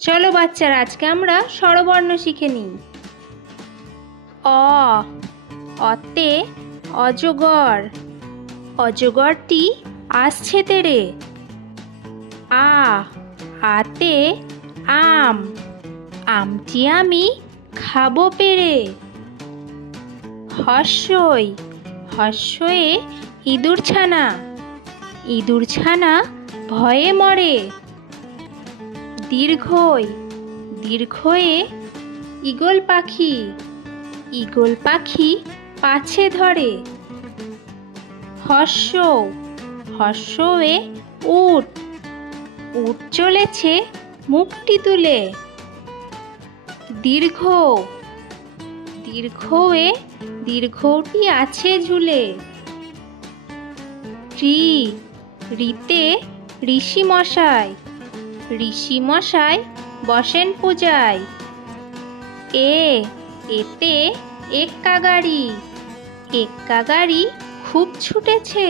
চলো বাচ্চারা, আজকে আমরা স্বরবর্ণ শিখে নিই। অ, অতে অজগর, অজগরটি আসছে তেড়ে। আ, আতে আম, আমটি আমি খাবো পেড়ে। হর্ষই, হর্ষয়ে ইঁদুর ছানা, ইঁদুর ছানা ভয়ে মরে। দীর্ঘই, দীর্ঘয়ে ঈগল পাখি, ঈগল পাখি পাছে ধরে। হর্ষ, হর্ষয়ে উট, উট চলেছে মুখটি তুলে। দীর্ঘ, দীর্ঘয়ে দীর্ঘটি আছে ঝুলে। ঋ, ঋতে ঋষি মশাই, ঋষি মশাই বসেন পূজায়। এ, এতে এক্কা গাড়ি, এক্কা গাড়ি খুব ছুটেছে।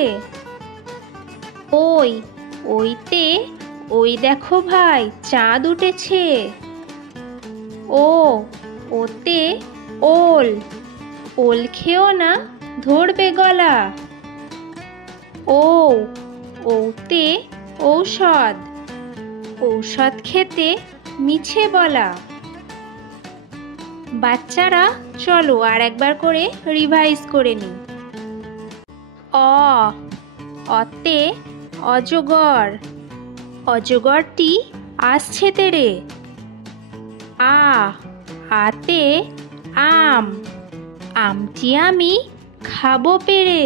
ওই, ওইতে ওই দেখো ভাই চাঁদ উঠেছে। ও, ওতে ওল, ওল খেও না ধরবে গলা। ও, ওতে ঔষধ, ঔষধ খেতে মিছে বলা। বাচ্চারা চলো আর একবার করে রিভাইজ করে নিই। অ, অতে অজগর, অজগরটি আসছে তেড়ে। আ, আতে আম, আমটি আমি খাবো পেড়ে।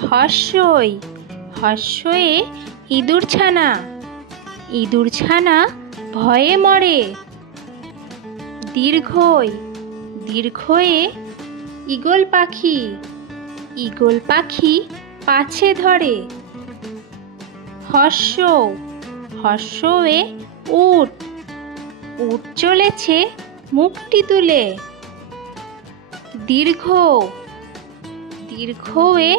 হর্ষই, হর্ষয়ে ইঁদুর ছানা, ইঁদুর ছানা ভয়ে মরে। দীর্ঘই, দীর্ঘয়ে ঈগল পাখি, ঈগল পাখি পাছে ধরে। হর্ষ, হর্ষয়ে উট, উট চলেছে মুখটি তুলে। দীর্ঘ, দীর্ঘয়ে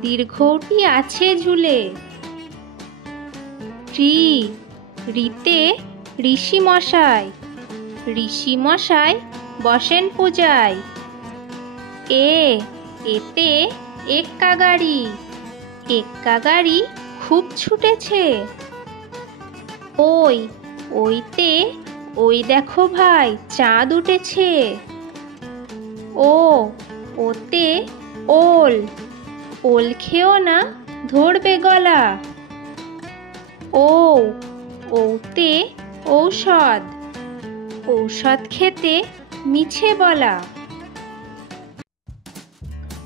দীর্ঘটি আছে ঝুলে। ঋ, ঋতে ঋষি মশাই, ঋষি মশাই বসেন পূজায়। এ, এতে এক্কা গাড়ি, এক্কা গাড়ি খুব ছুটেছে। ওই, ওইতে ওই দেখো ভাই চাঁদ উঠেছে। ও, ওতে ওল, ওল খেও না ধরবে গলা। ও, ওতে ঔষধ, ঔষধ খেতে মিছে বলা।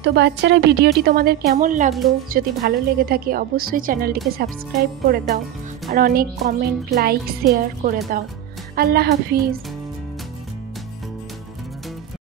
তো বাচ্চারা, ভিডিওটি তোমাদের কেমন লাগলো? যদি ভালো লেগে থাকে অবশ্যই চ্যানেলটিকে সাবস্ক্রাইব করে দাও আর অনেক কমেন্ট, লাইক, শেয়ার করে দাও। আল্লাহ হাফিজ।